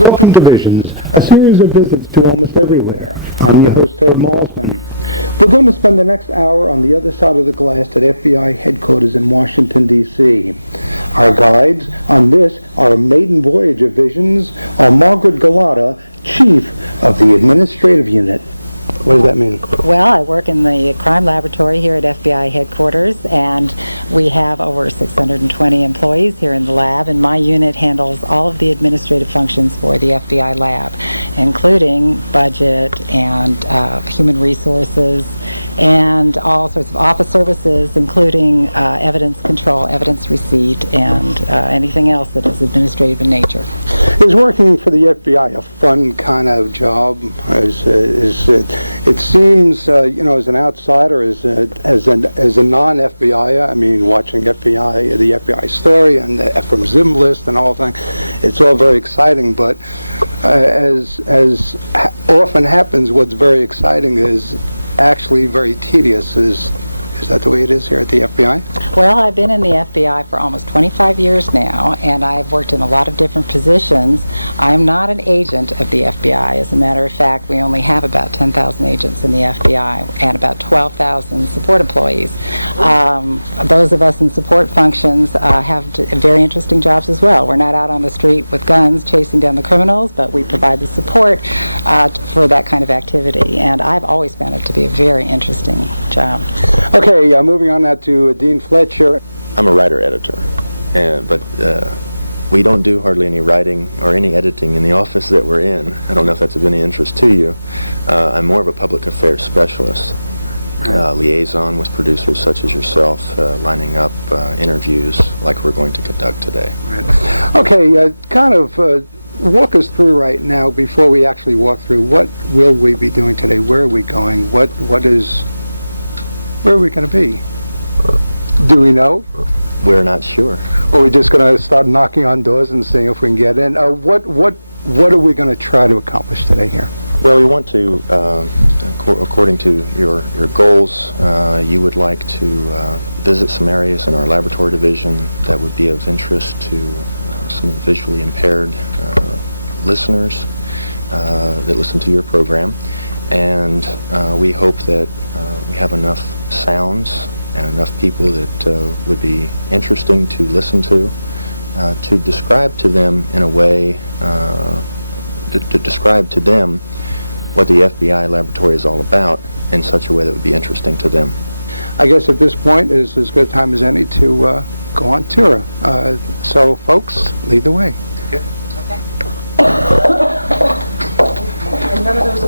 Welcome to Visions, a series of visits to almost everywhere. I'm your host, Malsman. We're going to spend the next hour on the other side of the glass at FBI headquarters in Washington, D.C. Our guides on this, our maiden voyage of Visions, are Margaret Gulotta, Chief of the Administrative Unit. What does that mean? Well, I work in the crime laboratory here at FBI headquarters, and we have over 620 employees here in the lab, and my unit handles all of the administrative functions for the FBI lab, including budget and human resources and all sorts of office services, including evidence control, evidence receipt, and anything else that is administrative in nature. Is working for the FBI a fun kind of job? It seems, as an outsider, as a non-FBI, I mean, watching the FBI story and the Ephraim Zim list and all things, it's all very exciting. But as often happens, what's very exciting is actually very tedious. Is that the way it is here at the FBI? Well, I've been in the FBI for almost 25 years now, and I've worked in a lot of different positions. I am not an agent of the FBI. As a matter of fact, we only have about 10,000 agents in the FBI and about 12,000 support employees. Those of us in support functions have very interesting jobs as well. We're not out on the street with guns chasing down the criminals, but we provide the support for that kind of activity, and I've always found it to be a very interesting job. Okay, moving on now to Dean Fletcher. I'm a writer-editor, but we don't do hardly any writing or any editing in the office that we're in. I don't know if that's of any interest to you. I'm more of a public affairs specialist. Liaison with producers such as yourself, lining up interviews like we're going to conduct today. Right. Okay, walk us through right now, before we actually walk through, what will we be doing today? Where are we going? Where are we going to be? Do we know? We're not sure. Or are we just going to start knocking on doors and seeing if we can get in? What are we going to try to accomplish today here? Well, we want to, according to your goals, you would like to visit some areas in our Laboratory Division that would be of interest to some of the visually impaired listeners that listen to your program. And we hope that we have enough sounds and enough people that would be interesting to listen to describe to them in a way, to describe to them what the FBI laboratory is all about in such a way that would be interesting to them. I guess at this point is as good a time as any to go on tour. So, folks, lead the way. Okay. And none of those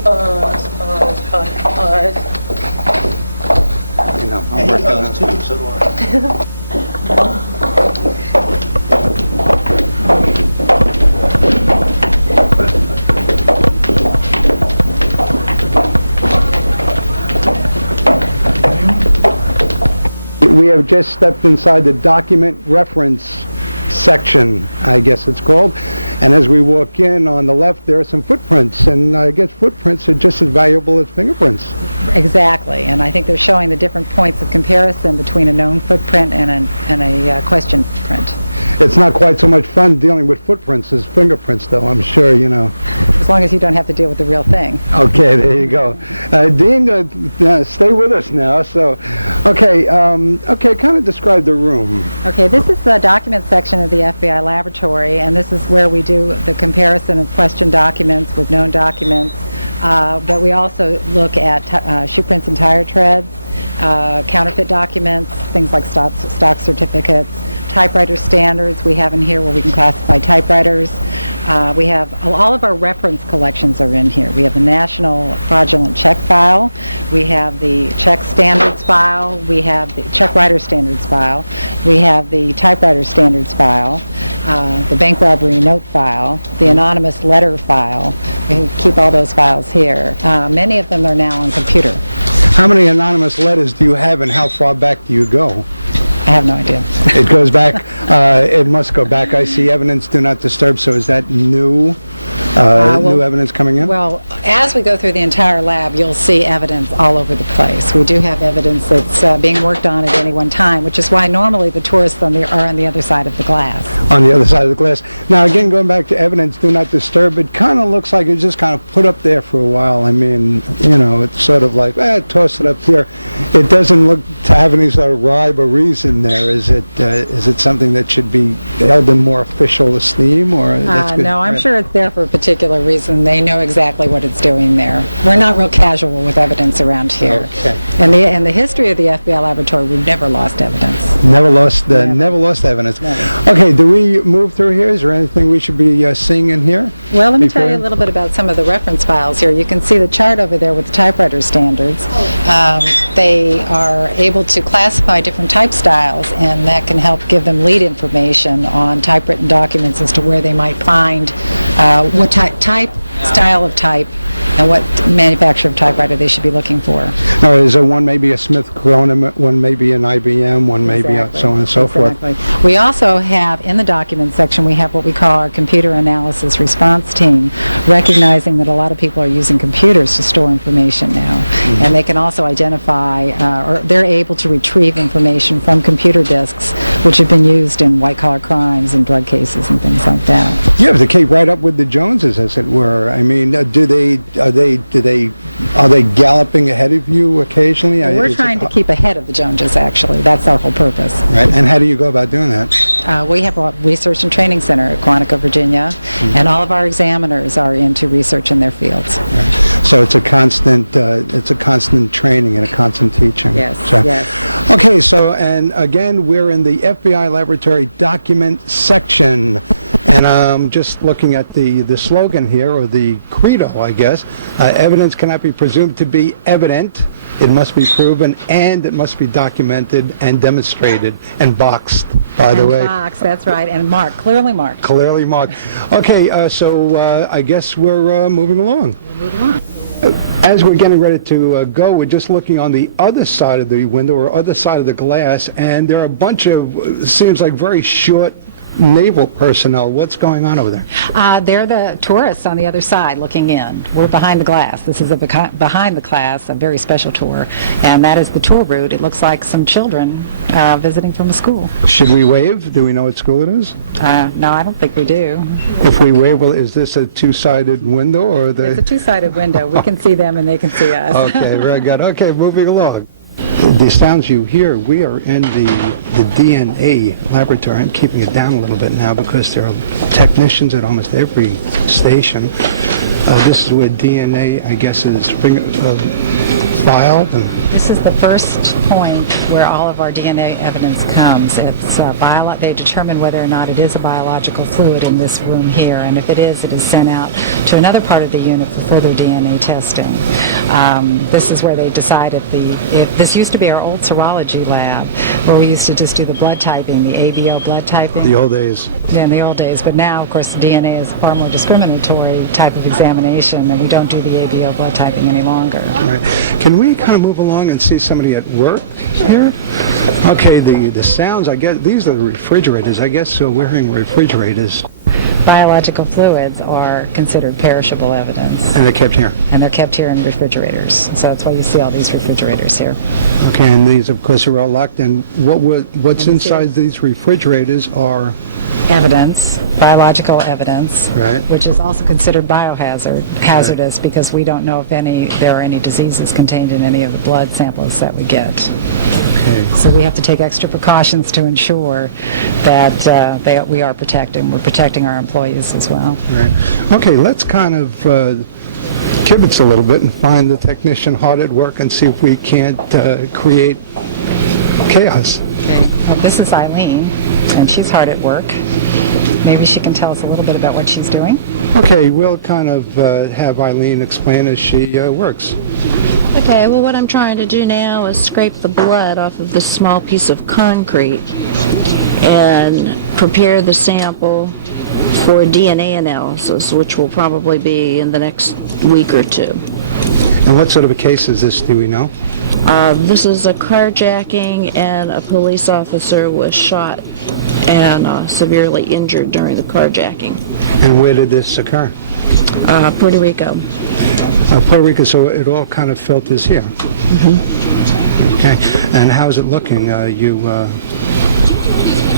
I'm working on it too, so do I. We have just stepped inside the document reference section, I guess it's called. And as we walk in, on the left, there are some footprints, and I guess footprints are just as valuable as fingerprints. Exactly, and I think they're showing the different points of comparison between a known footprint and a question print. It's not quite so much fun dealing with footprints as fingerprints, though, I'm sure, As long as you don't have to deal with the real thing. Okay, there you go. Dean, stay with us now. So, okay, kind of describe the room. Okay, this is the document section of the FBI laboratory, and this is where we do the comparison of question documents with known documents. But we also look at shoe prints and tire treads, counterfeit documents, things like stock certificates, typewriter standards we have in here where we can classify typewriters. We have all of our reference collections are in here. We have the National Fraudulent Check File. We have the Check Standards File. We have the Check Writer Standards File. We have the Typewriter Standards File, the Bank Robbery Note File, the Anonymous Letter File. We keep all those files here. Many of them are now on computer. How many anonymous letters do you have, and how far back do you go? I have no idea. It goes back, it must go back. I see evidence do not disturb, so is that new, new evidence coming in? Well, as we go through the entire lab, you'll see evidence all over the place. We do have evidence that's being worked on at any one time, which is why normally the tourists are on the other side of the glass. On the other side of the glass. Now, again, going back to evidence do not disturb, it kind of looks like it's just kind of put up there for a while. I mean, you know, it's sort of like, toss it up here. It doesn't look to have any sort of rhyme or reason there. Is it something that should be held in more official esteem, or that's good? No, I'm sure it's there for a particular reason. They know exactly what it's doing there. We're not real casual with evidence around here. Okay. In the history of the FBI laboratory, we've never lost evidence. Never lost evidence. Never. Okay, do we move through here? Is there anything we should be seeing in here? Well, let me tell you a little bit about some of the reference files here. You can see the chart over there with the typewriter standards. They are able to classify different type styles, and that can help give them lead information on typewritten documents as to where they might find what style of type and what manufacturer of typewriter they should be looking for. Or is there one maybe a Smith Corona, one maybe an IBM, one maybe so on and so forth? We also have, in the document section, we have what we call our computer analysis response team, recognizing that a lot of people are using computers to store information now. Mm-hmm. And they can also identify, or they're able to retrieve information from computer disks, which have been used in white-collar crimes and drug cases and things like that. You have to keep right up with the Joneses, as it were. I mean, are they galloping ahead of you occasionally? Well, we're trying to keep ahead of the Joneses, actually. That's our whole purpose. Right. And how do you go about doing that? We have a research and training center at Quantico, Virginia, and all of our examiners are into research in their fields. Right. So it's a constant training and a constant teaching. Yes, So, yes. Okay, so, and again, we're in the FBI laboratory document section. And I'm just looking at the slogan here, or the credo, I guess. Evidence cannot be presumed to be evident. It must be proven, and it must be documented and demonstrated and boxed, by the way. And boxed, that's right, and marked, clearly marked. Clearly marked. Okay, so I guess we're moving along. As we're getting ready to go, we're just looking on the other side of the window, or other side of the glass, and there are a bunch of, seems like very short naval personnel. What's going on over there? They're the tourists on the other side looking in. We're behind the glass. This is a behind the class, a very special tour, and that is the tour route. It looks like some children visiting from a school. Should we wave? Do we know what school it is? No, I don't think we do. If we wave, well, is this a two-sided window, or It's a two-sided window. We can see them and they can see us. Okay, very good. Okay, moving along. The sounds you hear, we are in the DNA laboratory. I'm keeping it down a little bit now because there are technicians at almost every station. This is where DNA, I guess, is filed. This is the first point where all of our DNA evidence comes. It's they determine whether or not it is a biological fluid in this room here, and if it is sent out to another part of the unit for further DNA testing. This is where they decide if this used to be our old serology lab, where we used to just do the blood typing, the ABO blood typing. The old days. Yeah, in the old days. But now, of course, the DNA is a far more discriminatory type of examination, and we don't do the ABO blood typing any longer. Right. Can we kind of move along and see somebody at work here? Okay, the sounds, I guess, these are the refrigerators. I guess we're hearing refrigerators. Biological fluids are considered perishable evidence. And they're kept here? And they're kept here in refrigerators. So that's why you see all these refrigerators here. Okay, and these, of course, are all locked in. What's inside these refrigerators are? Evidence, biological evidence, right, which is also considered hazardous, because we don't know if there are any diseases contained in any of the blood samples that we get. Okay. So we have to take extra precautions to ensure that we are protecting. We're protecting our employees as well. Right. Okay, let's kind of kibitz a little bit and find the technician hard at work and see if we can't create chaos. Okay. Oh, this is Eileen, and she's hard at work. Maybe she can tell us a little bit about what she's doing. Okay, we'll kind of have Eileen explain as she works. Okay, well, what I'm trying to do now is scrape the blood off of this small piece of concrete. And prepare the sample for DNA analysis, which will probably be in the next week or two. And what sort of a case is this, do we know? This is a carjacking, and a police officer was shot and severely injured during the carjacking. And where did this occur? Puerto Rico. Puerto Rico, so it all kind of filters here. Mm-hmm. Okay, and how's it looking?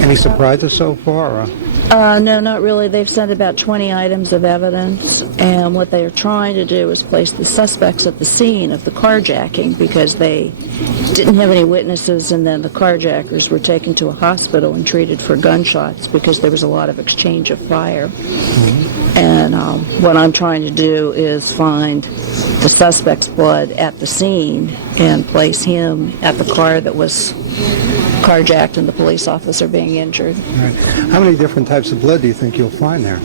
Any surprises so far? No, not really. They've sent about 20 items of evidence, and what they're trying to do is place the suspects at the scene of the carjacking because they didn't have any witnesses, and then the carjackers were taken to a hospital and treated for gunshots because there was a lot of exchange of fire. Mm-hmm. And what I'm trying to do is find the suspect's blood at the scene and place him at the car that was carjacked and the police officer being injured. Right. How many different types of blood do you think you'll find there?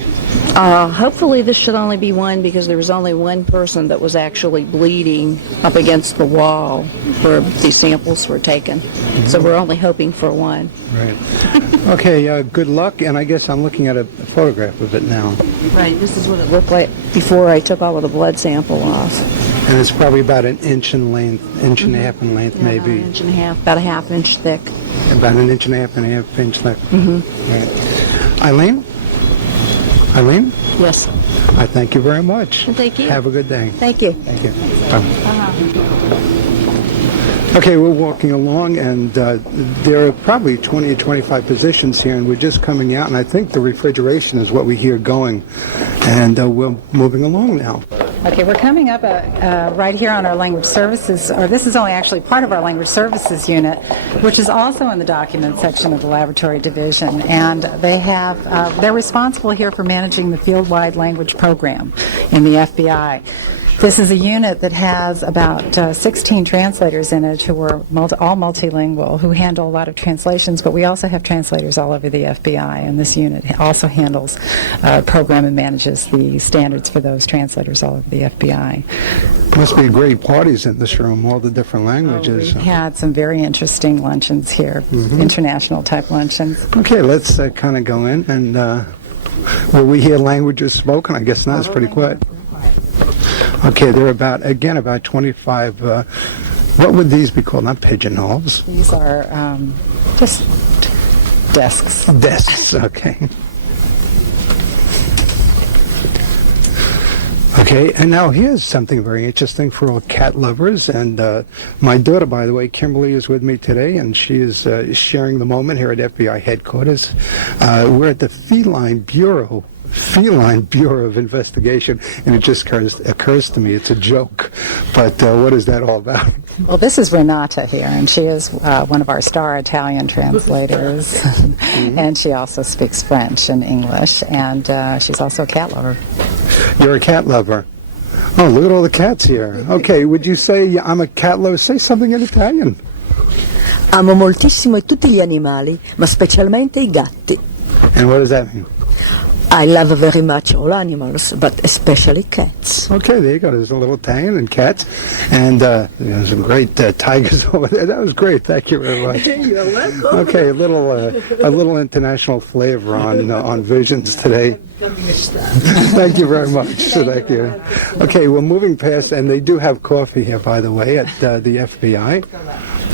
Hopefully this should only be one because there was only one person that was actually bleeding up against the wall where these samples were taken. Mm-hmm. So we're only hoping for one. Right. Okay, good luck, and I guess I'm looking at a photograph of it now. Right, this is what it looked like before I took all of the blood sample off. And it's probably about an inch in length, inch and a half in length, Yeah, maybe. An inch and a half, about a half inch thick. About an inch and a half inch thick. Mm-hmm. Right. Eileen, Yes. I thank you very much. Thank you. Have a good day. Thank you. Thank you. Uh-huh. Okay, we're walking along, and there are probably 20 or 25 positions here, and we're just coming out, and I think the refrigeration is what we hear going, and we're moving along now. Okay, we're coming up right here on our language services, or this is only actually part of our language services unit, which is also in the document section of the Laboratory Division, and they're responsible here for managing the field-wide language program in the FBI. This is a unit that has about 16 translators in it who are all multilingual, who handle a lot of translations, but we also have translators all over the FBI, and this unit also handles program and manages the standards for those translators all over the FBI. Must be great parties in this room, all the different languages. We've had some very interesting luncheons here, international type luncheons. Okay, let's kind of go in, and will we hear languages spoken? I guess not. It's pretty quiet. Okay, there are about 25, what would these be called? Not pigeonholes. These are just desks. Desks, okay. Okay, and now here's something very interesting for all cat lovers, and my daughter, by the way, Kimberly, is with me today, and she is sharing the moment here at FBI headquarters. We're at the Feline Bureau of Investigation, and it just occurs to me it's a joke, but what is that all about? Well, this is Renata here, and she is one of our star Italian translators, and she also speaks French and English, and she's also a cat lover. You're a cat lover. Oh, look at all the cats here. Okay, would you say I'm a cat lover? Say something in Italian. Amo moltissimo tutti gli animali, ma specialmente I gatti. And what does that mean? I love very much all animals, but especially cats. Okay, there you go. There's a little Italian and cats, and there's some great tigers over there. That was great. Thank you very much. You're welcome. Okay, a little international flavor on Visions today. I'm becoming a star. Thank you very much. Thank you. Okay, we're moving past, and they do have coffee here, by the way, at the FBI.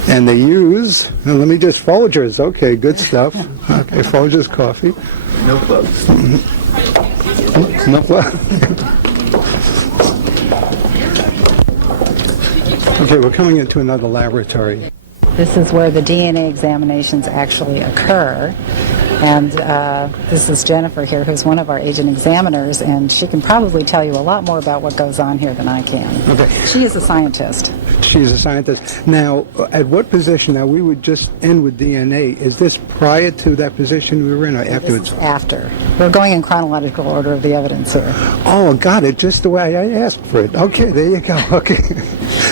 And they use, and let me just, Folgers. Okay, good stuff. Okay, Folgers coffee. No bugs. No bugs. Okay, we're coming into another laboratory. This is where the DNA examinations actually occur, and this is Jennifer here, who's one of our agent examiners, and she can probably tell you a lot more about what goes on here than I can. Okay. She is a scientist. She's a scientist. Yes. Now, at what position? Now, we were just in with DNA. Is this prior to that position we were in, or This afterwards? is after. We're going in chronological order of the evidence here. Oh, got it. Just the way I asked for it. Okay, there you go. Okay.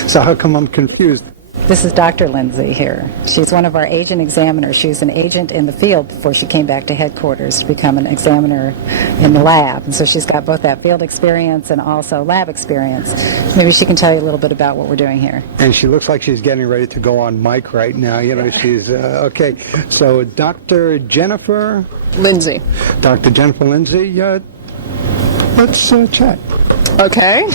So how come I'm confused? This is Dr. Lindsay here. She's one of our agent examiners. She was an agent in the field before she came back to headquarters to become an examiner in the lab. And so she's got both that field experience and also lab experience. Maybe she can tell you a little bit about what we're doing here. And she looks like she's getting ready to go on mic right now. You know, she's, okay. So Dr. Jennifer? Lindsay. Dr. Jennifer Lindsay, let's chat. Okay.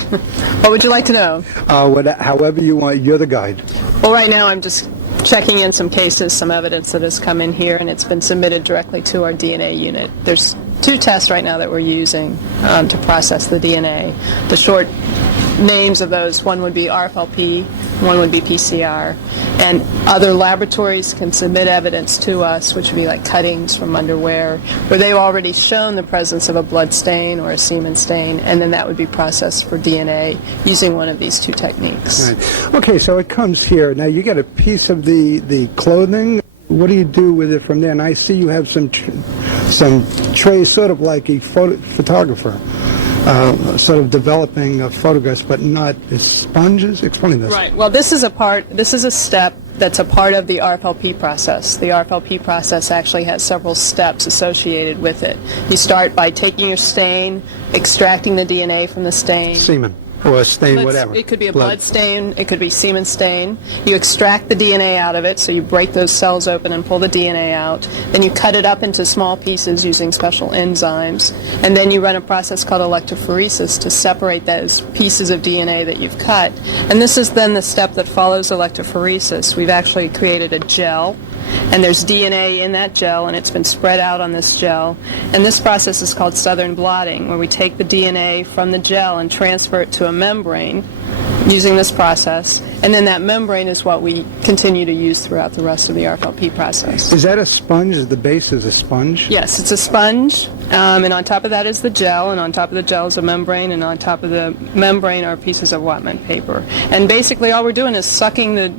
What would you like to know? However you want. You're the guide. Well, right now I'm just checking in some cases, some evidence that has come in here, and it's been submitted directly to our DNA unit. There's 2 tests right now that we're using to process the DNA. The short names of those, one would be RFLP, one would be PCR. And other laboratories can submit evidence to us, which would be like cuttings from underwear, where they've already shown the presence of a blood stain or a semen stain, and then that would be processed for DNA using one of these 2 techniques. Right. Okay, so it comes here. Now you get a piece of the clothing. What do you do with it from there? And I see you have some trays, sort of like a photographer. Sort of developing photographs, but not the sponges. Explain this. Right. Well, this is a step that's a part of the RFLP process. The RFLP process actually has several steps associated with it. You start by taking your stain, extracting the DNA from the stain. Semen. Or a stain, whatever. It could be a blood stain, it could be semen stain. You extract the DNA out of it, so you break those cells open and pull the DNA out. Then you cut it up into small pieces using special enzymes. And then you run a process called electrophoresis to separate those pieces of DNA that you've cut. And this is then the step that follows electrophoresis. We've actually created a gel, and there's DNA in that gel, and it's been spread out on this gel. And this process is called southern blotting, where we take the DNA from the gel and transfer it to a membrane using this process, and then that membrane is what we continue to use throughout the rest of the RFLP process. Is that a sponge? The base is a sponge? Yes, it's a sponge, and on top of that is the gel, and on top of the gel is a membrane, and on top of the membrane are pieces of Whatman paper. And basically all we're doing is sucking the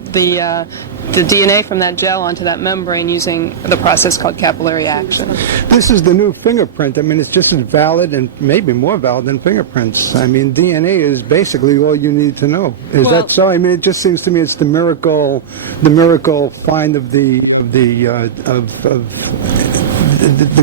DNA from that gel onto that membrane using the process called capillary action. This is the new fingerprint. I mean, it's just as valid and maybe more valid than fingerprints. I mean, DNA is basically all you need to know. Is that so? I mean, it just seems to me it's the miracle find of the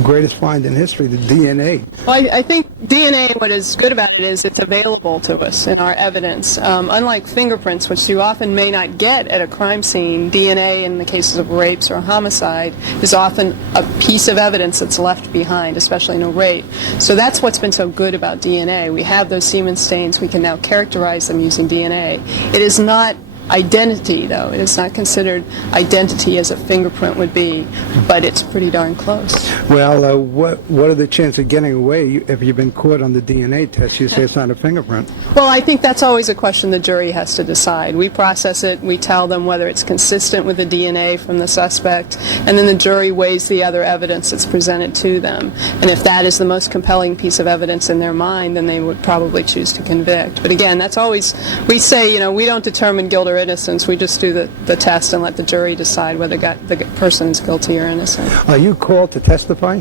greatest find in history, the DNA. Well, I think DNA, what is good about it is it's available to us in our evidence. Unlike fingerprints, which you often may not get at a crime scene, DNA in the cases of rapes or homicide is often a piece of evidence that's left behind, especially in a rape. So that's what's been so good about DNA. We have those semen stains. We can now characterize them using DNA. It is not identity, though. It is not considered identity as a fingerprint would be, but it's pretty darn close. Well, what are the chances of getting away if you've been caught on the DNA test? You say it's not a fingerprint. Well, I think that's always a question the jury has to decide. We process it, we tell them whether it's consistent with the DNA from the suspect, and then the jury weighs the other evidence that's presented to them. And if that is the most compelling piece of evidence in their mind, then they would probably choose to convict. But again, that's always, we say, we don't determine guilt or innocence. We just do the test and let the jury decide whether the person is guilty or innocent. Are you called to testify?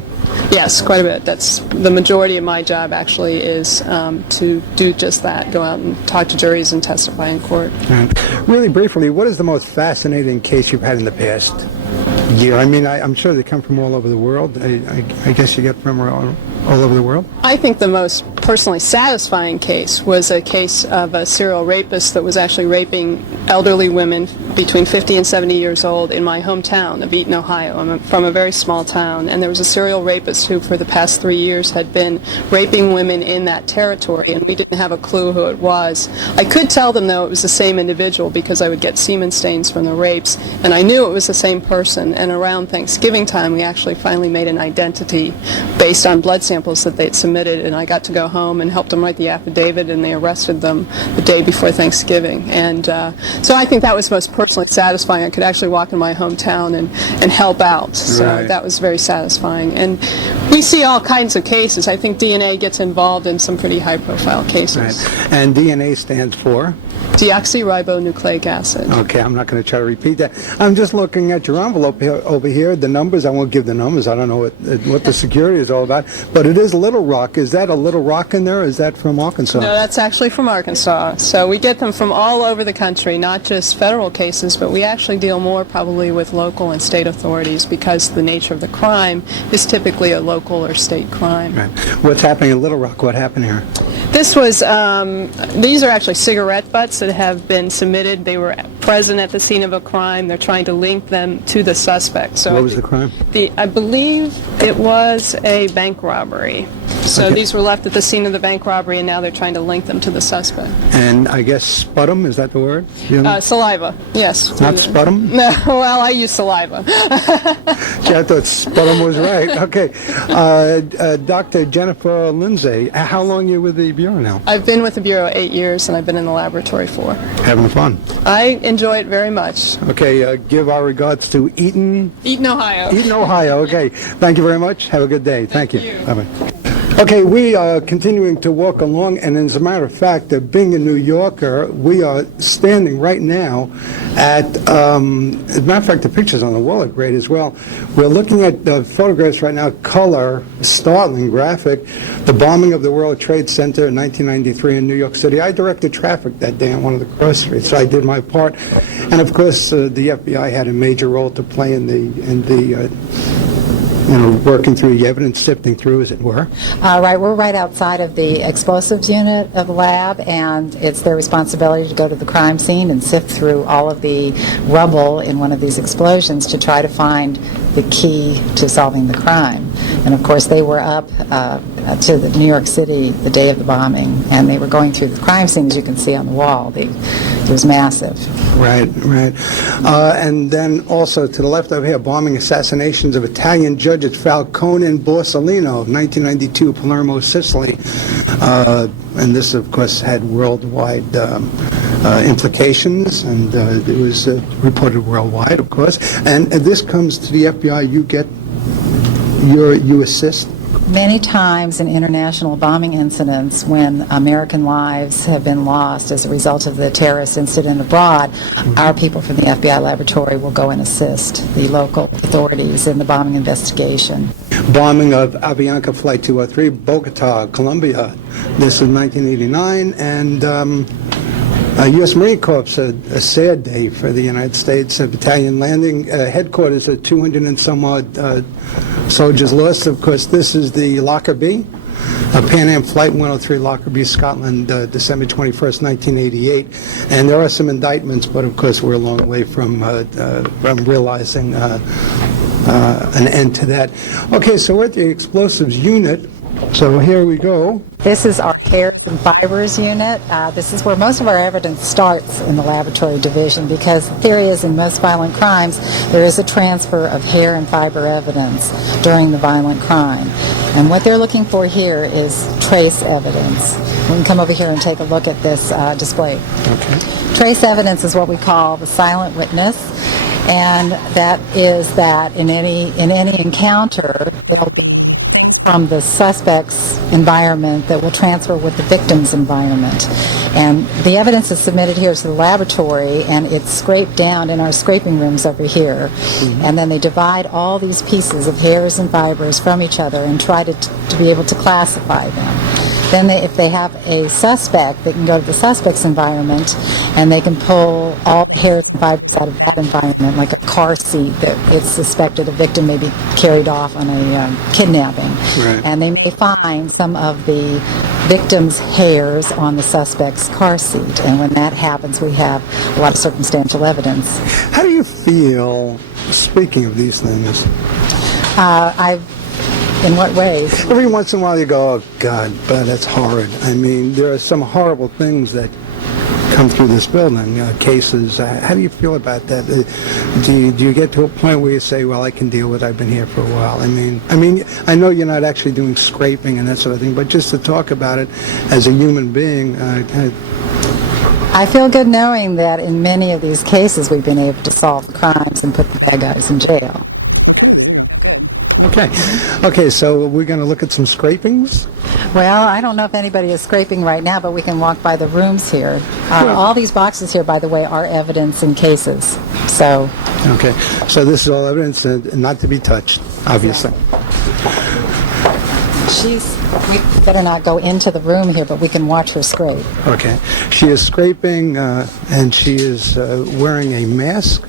Yes, quite a bit. That's the majority of my job actually is to do just that, go out and talk to juries and testify in court. Really briefly, what is the most fascinating case you've had in the past year? I mean, I'm sure they come from all over the world. I guess you get from all over the world? I think the most personally satisfying case was a case of a serial rapist that was actually raping elderly women between 50 and 70 years old in my hometown of Eaton, Ohio. I'm from a very small town, and there was a serial rapist who for the past 3 years had been raping women in that territory, and we didn't have a clue who it was. I could tell them, though, it was the same individual because I would get semen stains from the rapes, and I knew it was the same person. And around Thanksgiving time, we actually finally made an identity based on blood samples that they'd submitted, and I got to go home and helped them write the affidavit, and they arrested them the day before Thanksgiving. And so I think that was most personally satisfying. I could actually walk in my hometown and help out. So that was very satisfying. And we see all kinds of cases. I think DNA gets involved in some pretty high-profile cases. Right. And DNA stands for? Deoxyribonucleic acid. Okay, I'm not going to try to repeat that. I'm just looking at your envelope over here. The numbers, I won't give the numbers. I don't know what the security is all about. But it is Little Rock. Is that a Little Rock in there, or is that from Arkansas? No, that's actually from Arkansas. So we get them from all over the country, not just federal cases. cases, but we actually deal more probably with local and state authorities because the nature of the crime is typically a local or state crime. Right. What's happening in Little Rock? What happened here? This was, these are actually cigarette butts that have been submitted. They were present at the scene of a crime. They're trying to link them to the suspect. So What I was the think crime? I believe it was a bank robbery. So these were left at the scene of the bank robbery, and now they're trying to link them to the suspect. And I guess sputum, is that the word? You know? Saliva, yes. Not sputum? No, well, I use saliva. I thought sputum was right. Okay. Dr. Jennifer Lindsay, how long are you with the Bureau now? I've been with the Bureau 8 years, and I've been in the laboratory 4. Having fun. I enjoy it very much. Okay, give our regards to Eaton, Ohio. Ohio. Okay, thank you very much. Have a good day. Thank you. Thank you. Bye-bye. Okay, we are continuing to walk along, and as a matter of fact, being a New Yorker, we are standing right now at, as a matter of fact, the pictures on the wall are great as well. We're looking at the photographs right now, color, startling graphic, the bombing of the World Trade Center in 1993 in New York City. I directed traffic that day on one of the cross streets, so I did my part. And of course, the FBI had a major role to play in the working through the evidence, sifting through, as it were. Right, we're right outside of the explosives unit of the lab, and it's their responsibility to go to the crime scene and sift through all of the rubble in one of these explosions to try to find the key to solving the crime. And of course, they were up to the New York City the day of the bombing, and they were going through the crime scene, as you can see on the wall. It was massive. Right. And then also to the left over here, bombing assassinations of Italian judges Falcone and Borsellino, 1992, Palermo, Sicily. And this, of course, had worldwide implications, and it was reported worldwide, of course. And this comes to the FBI. You assist. Many times in international bombing incidents, when American lives have been lost as a result of the terrorist incident abroad, our people from the FBI laboratory will go and assist the local authorities in the bombing investigation. Bombing of Avianca Flight 203, Bogota, Colombia. This is 1989, and U.S. Marine Corps, a sad day for the United States. A battalion landing, headquarters at 200 and some odd soldiers lost. Of course, this is the Lockerbie, Pan Am Flight 103, Lockerbie, Scotland, December 21st, 1988. And there are some indictments, but of course we're a long way from realizing an end to that. Okay, so we're at the explosives unit. So here we go. This is our hairs and fibers unit. This is where most of our evidence starts in the Laboratory Division, because the theory is in most violent crimes there is a transfer of hair and fiber evidence during the violent crime. And what they're looking for here is trace evidence. We can come over here and take a look at this display. Okay. Trace evidence is what we call the silent witness, and that is that in any encounter there'll be things from the suspect's environment that will transfer with the victim's environment. And the evidence is submitted here to the laboratory, and it's scraped down in our scraping rooms over here. And then they divide all these pieces of hairs and fibers from each other and try to be able to classify them. Then if they have a suspect, they can go to the suspect's environment and they can pull all the hairs and fibers out of that environment, like a car seat that it's suspected a victim may be carried off on a kidnapping. Right. And they may find some of the victim's hairs on the suspect's car seat. And when that happens, we have a lot of circumstantial evidence. How do you feel, speaking of these things? In what way? Every once in a while you go, oh God, but it's horrid. I mean, there are some horrible things that come through this building, cases. How do you feel about that? Do you get to a point where you say, well, I can deal with it, I've been here for a while? I mean, I know you're not actually doing scraping and that sort of thing, but just to talk about it as a human being, I feel good knowing that in many of these cases we've been able to solve the crimes and put the bad guys in jail. Okay, there you go. Feel good. Okay. Okay, so we're going to look at some scrapings. Well, I don't know if anybody is scraping right now, but we can walk by the rooms here. All these boxes here, by the way, are evidence in cases. So. Okay, so this is all evidence and not to be touched, obviously. She's We better not go into the room here, but we can watch her scrape. Okay. She is scraping, and she is wearing a mask.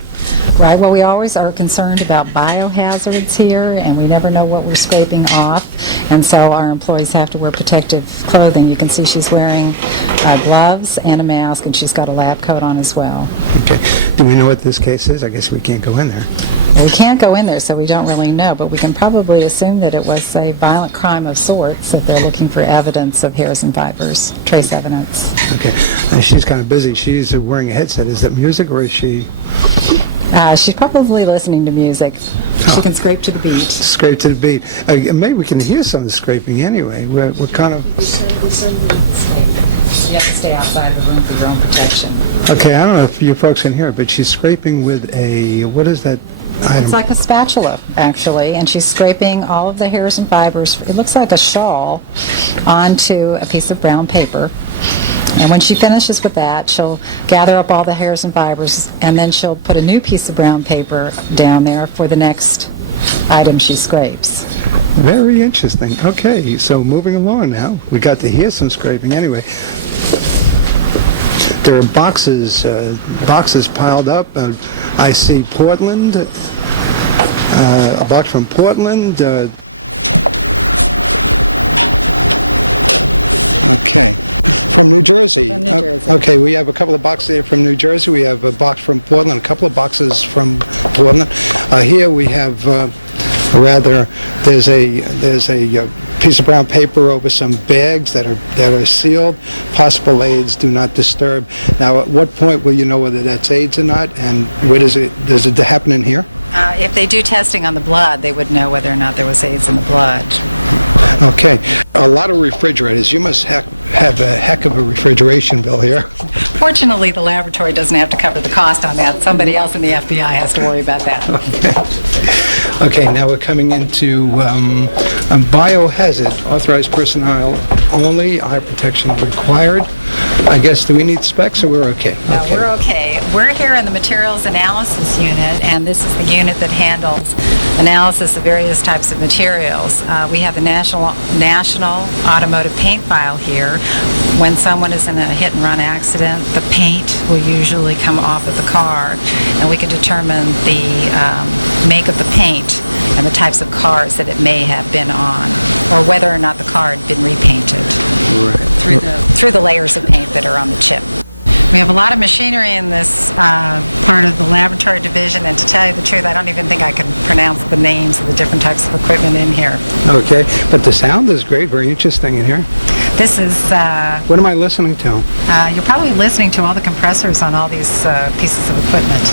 Right, well, we always are concerned about biohazards here, and we never know what we're scraping off, and so our employees have to wear protective clothing. You can see she's wearing gloves and a mask, and she's got a lab coat on as well. Okay. Do we know what this case is? I guess we can't go in there. Well, we can't go in there, so we don't really know, but we can probably assume that it was a violent crime of sorts, that they're looking for evidence of hairs and fibers, trace evidence. Okay. She's kind of busy. She's wearing a headset. Is that music, or is she... She's probably listening to music. She can scrape to the beat. Scrape to the beat. Maybe we can hear some of the scraping anyway. We're kind of... You have to stay outside the room for your own protection. Okay, I don't know if you folks can hear it, but she's scraping with a... What is that item? It's like a spatula, actually, and she's scraping all of the hairs and fibers. It looks like a shawl onto a piece of brown paper. And when she finishes with that, she'll gather up all the hairs and fibers, and then she'll put a new piece of brown paper down there for the next item she scrapes. Very interesting. Okay, so moving along now. We got to hear some scraping anyway. There are boxes piled up. I see Portland, a box from Portland. Okay. From New Jersey. From New Jersey. Okay, we have a couple of boxes here from New Jersey. We have a box from Portland, a couple of boxes from Portland. Here we have there's a piece of brown paper over some bags that are sealed. Possible AIDS, do not disturb. Now, at what point will you know whether that's AIDS or not, and where does it happen in here? If they do testing on the blood, they would know whether or not there was AIDS in the blood. Okay. A lot of refrigerators. You must have a heck of a refrigeration bill here. Fortunately, the laboratory doesn't have to cover the cost on that. Somebody else in the FBI has to worry about that. Okay, now we're coming into biohazard. Authorized personnel only. Eye protection required. I guess, do we need specs, or we're okay? No, we're okay. We're here in the materials analysis unit, and this is the unit that handles analysis of various types of materials. We have the National Automotive Paint File here. When someone is in a hit-and-run accident, the paint will usually come off of the car, and we can determine the make of the paint and the types of cars that it may have been on, or whether or not the car had been repainted through the layers of paint that are on the chip. We have a lot of machinery in this part of the Laboratory Division, and to tell you the truth, I don't even think I can pronounce the names of the different types of equipment in here. Okay, but the sound is great, very interesting in here. This is... what am I listening to? You're probably listening to all the compressors on all these pieces of equipment.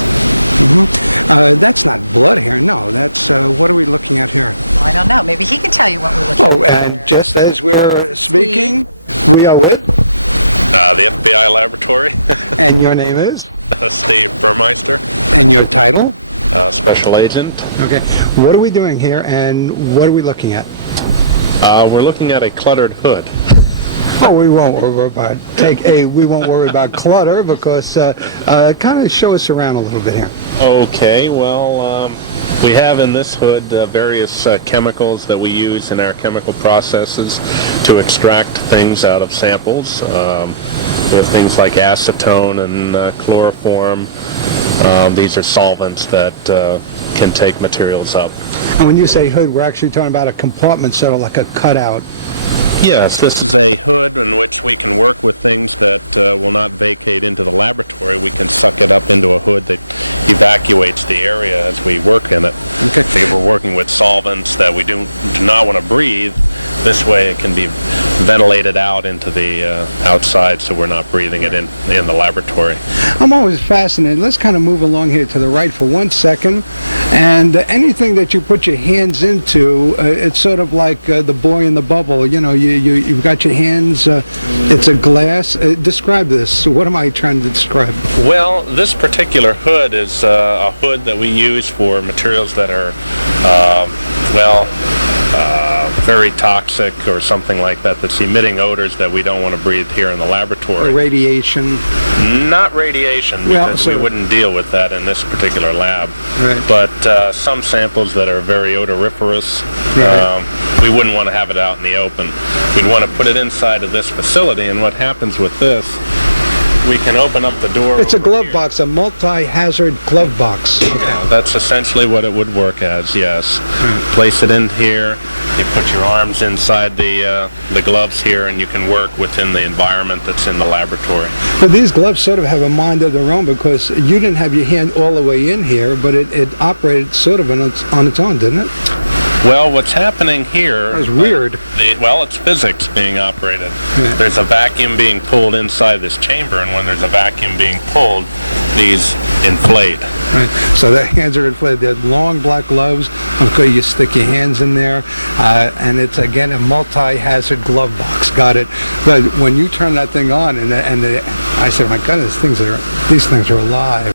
Mm-hmm. That's not blood here, no. That's, what are we looking at here? Well, I don't know. Maybe he can tell you what we're looking at. Oh, and just as we're speaking, we are with... the F.B.I. Laboratory. And your name is? Steve Burmeister. And your title? Special Agent. Okay. What are we doing here, and what are we looking at? We're looking at a cluttered hood. Oh, we won't worry about we won't worry about clutter, because kind of show us around a little bit here. Okay, well, we have in this hood various chemicals that we use in our chemical processes to extract things out of samples. We have things like acetone and chloroform. These are solvents that can take materials up. And when you say hood, we're actually talking about a compartment, sort of like a cutout. Yes, this is a hood in which we can work with things that will not vacate into the laboratory. We can suck it up into a hood that evacuates the area as we work in it. Okay. If we're working with solvents that we do not want to breathe, this way it can be ventilated out into the outside, so we're not breathing it in the laboratory. I'm always fascinated. Let's kind of move along here to the right for 1 second. And anything that you put your hands into, it's sort of like the boy in the bubble. You know, you've got your hands, it's a glass. Describe this. What am I trying to describe? Well, this particular hood is a hood that we use for materials that are, very toxic or something like that, that's emitting odors that we don't want to breathe here in the laboratory. Or radiation? Not radiation, because we wouldn't deal with that in this particular lab. Right. But some samples that are very odoriferous, right. we wouldn't want to have it out in the open. We'd want to put it inside of this facility, and what happens with this, we can open up the door. It's a over glove here. box, a multi-hazard glove box. Yeah, that's essentially what it would work as, yes. Place it in here, you put your arms inside the gloves here, and you can work within the environment that's in the laboratory. But these gloves sort of have a mind of their own, because you didn't have your hand all the way in here, but it operated sort of on its own, didn't it? Well, what's happening here... That was weird. It's physics being operated. Yeah. There's a vacuum being pulled inside this chamber, and when there's a vacuum being pulled, these inflate. Right. So the hands are inflated. They're long black gloves. Okay, you stick your hands in there, and it's, again, a multi-hazard glove box. Got it. But when you turn that thing on, I said, my goodness, these things are alive.